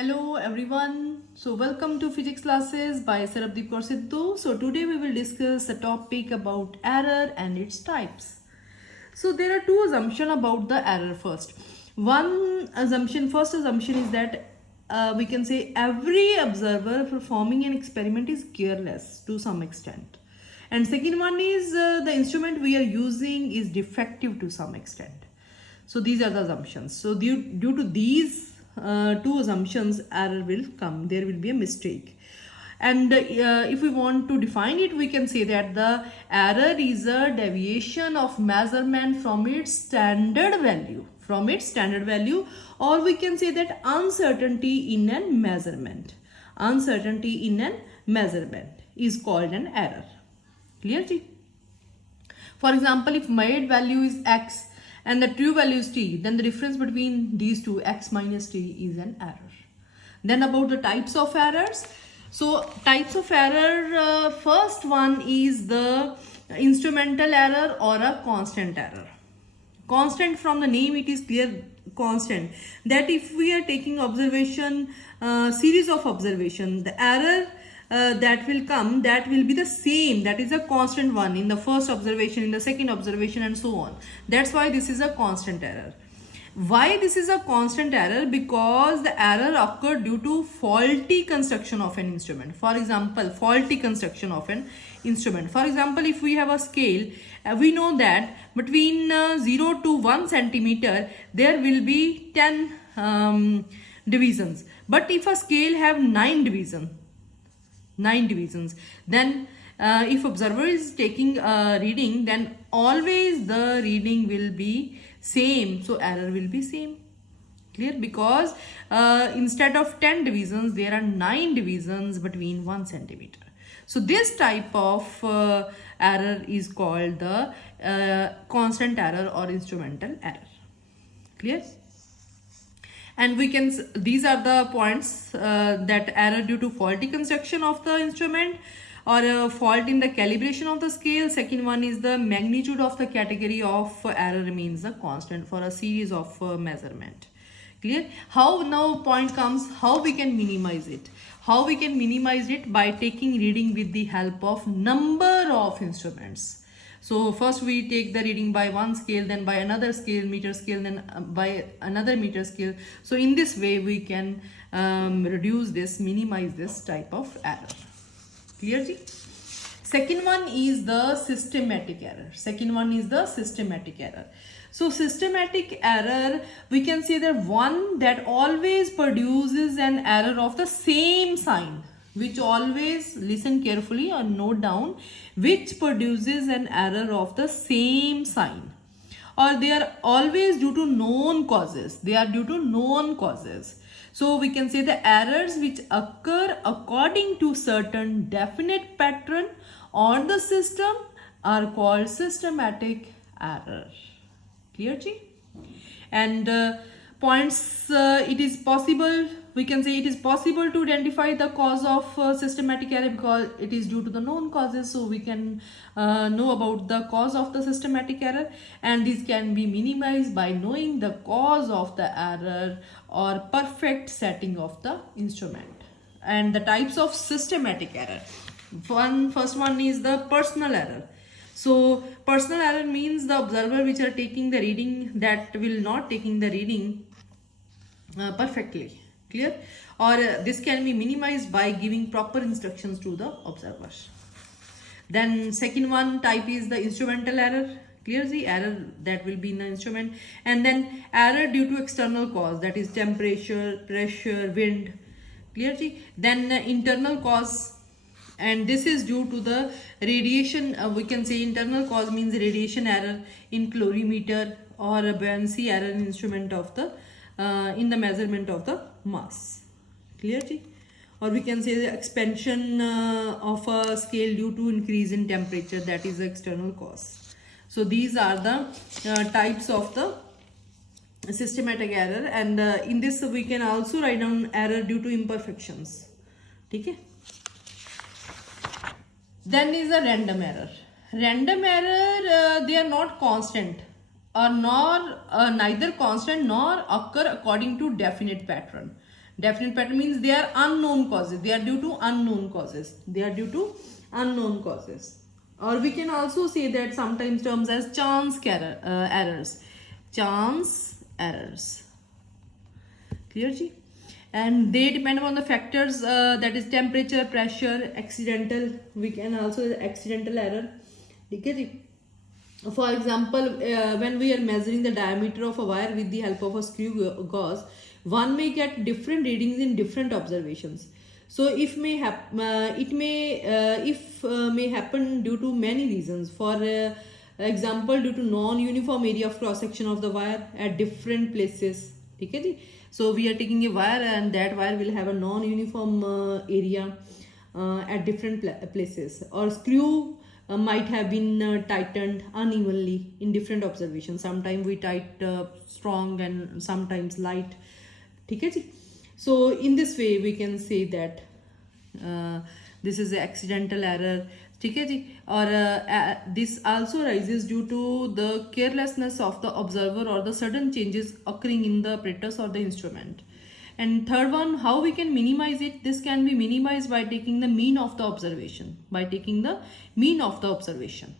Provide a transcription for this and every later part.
Hello everyone. So welcome to physics classes by Sarabdeep Kaur Sidhu. So today we will discuss a topic about error and its types. So there are two assumptions about the error first. First assumption is that we can say every observer performing an experiment is careless to some extent. And second one is the instrument we are using is defective to some extent. So these are the assumptions. So due to these two assumptions, error will come. There will be a mistake. And if we want to define it, we can say that the error is a deviation of measurement from its standard value. Or we can say that uncertainty in a measurement. Uncertainty in a measurement is called an error. Clear? For example, if made value is x and the true value is t, then the difference between these two, x minus t, is an error. Then about the types of errors. So types of error, first one is the instrumental error or a constant error. Constant, from the name it is clear, constant, that if we are taking observation, series of observation, the error that will come, that will be the same, that is a constant one in the first observation, in the second observation, and so on. That's why this is a constant error. Why this is a constant error? Because the error occurred due to faulty construction of an instrument. For example, faulty construction of an instrument. For example, if we have a scale, we know that between 0 to 1 centimeter there will be 10 divisions. But if a scale have 9 divisions, then if observer is taking a reading, then always the reading will be same, so error will be same. Clear? Because instead of 10 divisions there are 9 divisions between 1 centimeter. So this type of error is called the constant error or instrumental error. Clear? And we can, these are the points that error due to faulty construction of the instrument or a fault in the calibration of the scale. Second one is the magnitude of the category of error remains a constant for a series of measurement. Clear? How now point comes, how we can minimize it? How we can minimize it? By taking reading with the help of number of instruments. So first we take the reading by one scale, then by another scale, meter scale, then by another meter scale. So in this way we can reduce this, minimize this type of error. Clear? Second one is the systematic error. So systematic error, we can say that one that always produces an error of the same sign, which always, listen carefully or note down, which produces an error of the same sign, or they are always due to known causes. So we can say the errors which occur according to certain definite pattern on the system are called systematic error. Clear? And points, it is possible, we can say it is possible to identify the cause of systematic error because it is due to the known causes. So we can know about the cause of the systematic error, and this can be minimized by knowing the cause of the error or perfect setting of the instrument. And the types of systematic error. First one is the personal error. So personal error means the observer which are taking the reading that will not taking the reading perfectly. Clear? Or this can be minimized by giving proper instructions to the observers. Then second one type is the instrumental error. Clear? The error that will be in the instrument. And then error due to external cause, that is temperature, pressure, wind. Clear? Then internal cause, and this is due to the radiation. We can say internal cause means radiation error in calorimeter or a buoyancy error in instrument of the in the measurement of the mass. Clear? Or we can say the expansion of a scale due to increase in temperature, that is the external cause. So these are the types of the systematic error, and in this we can also write down error due to imperfections. Okay? Then is a random error. Random error, they are not constant or neither constant nor occur according to definite pattern. Definite pattern means they are unknown causes. They are due to unknown causes. They are due to unknown causes. Or we can also say that sometimes terms as chance errors. Chance errors. Clear ji? And they depend upon the factors that is temperature, pressure, accidental. We can also accidental error. Okay ji? For example, when we are measuring the diameter of a wire with the help of a screw gauge, one may get different readings in different observations. So if may happen due to many reasons. For example, due to non-uniform area of cross section of the wire at different places. Okay ji? So we are taking a wire and that wire will have a non-uniform area at different places. Or screw might have been tightened unevenly in different observations. Sometimes we tight strong and sometimes light. Okay ji? So in this way we can say that this is an accidental error. Okay ji? Or this also arises due to the carelessness of the observer or the sudden changes occurring in the apparatus or the instrument. And third one, how we can minimize it? This can be minimized by taking the mean of the observation. By taking the mean of the observation.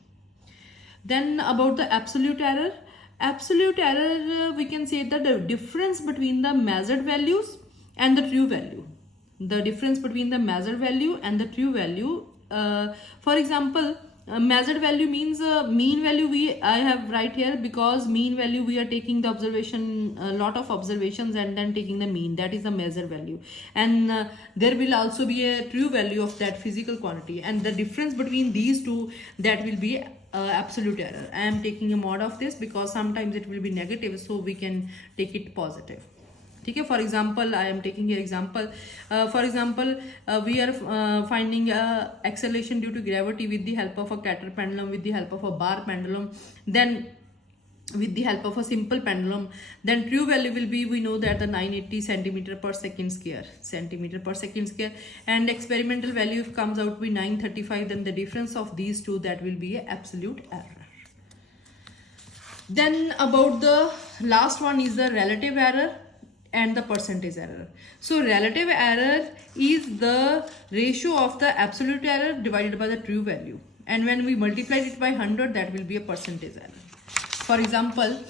Then about the absolute error. Absolute error, we can say that the difference between the measured values and the true value. The difference between the measured value and the true value. For example, measured value means mean value I have right here, because mean value we are taking the observation, a lot of observations and then taking the mean. That is the measured value. And there will also be a true value of that physical quantity. And the difference between these two, that will be absolute error. I am taking a mod of this because sometimes it will be negative, so we can take it positive. Okay, for example, I am taking here example. For example, we are finding acceleration due to gravity with the help of a Cator pendulum, with the help of a bar pendulum, then with the help of a simple pendulum. Then true value will be, we know that the 980 centimeter per second square, and experimental value if comes out to be 935, then the difference of these two, that will be an absolute error. Then about the last one is the relative error and the percentage error. So relative error is the ratio of the absolute error divided by the true value, and when we multiply it by 100, that will be a percentage error. For example,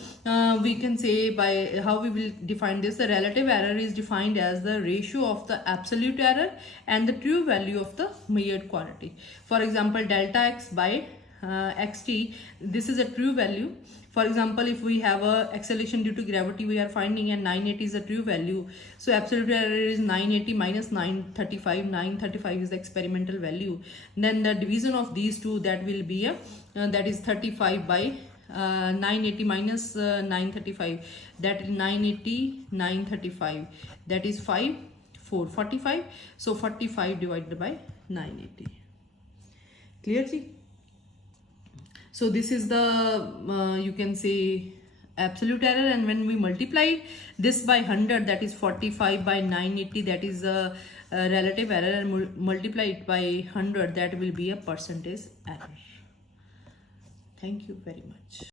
we can say by how we will define this. The relative error is defined as the ratio of the absolute error and the true value of the measured quantity. For example, delta x by xt, this is a true value. For example, if we have a acceleration due to gravity we are finding, and 980 is the true value, so absolute error is 980 minus 935. 935 is the experimental value. Then the division of these two, that will be a that is 35 by 980 minus 935, that is 980 935, that is 45. So 45 divided by 980. Clear ji? So this is the you can say absolute error, and when we multiply this by 100, that is 45 by 980, that is a relative error, and multiply it by 100, that will be a percentage error. Thank you very much.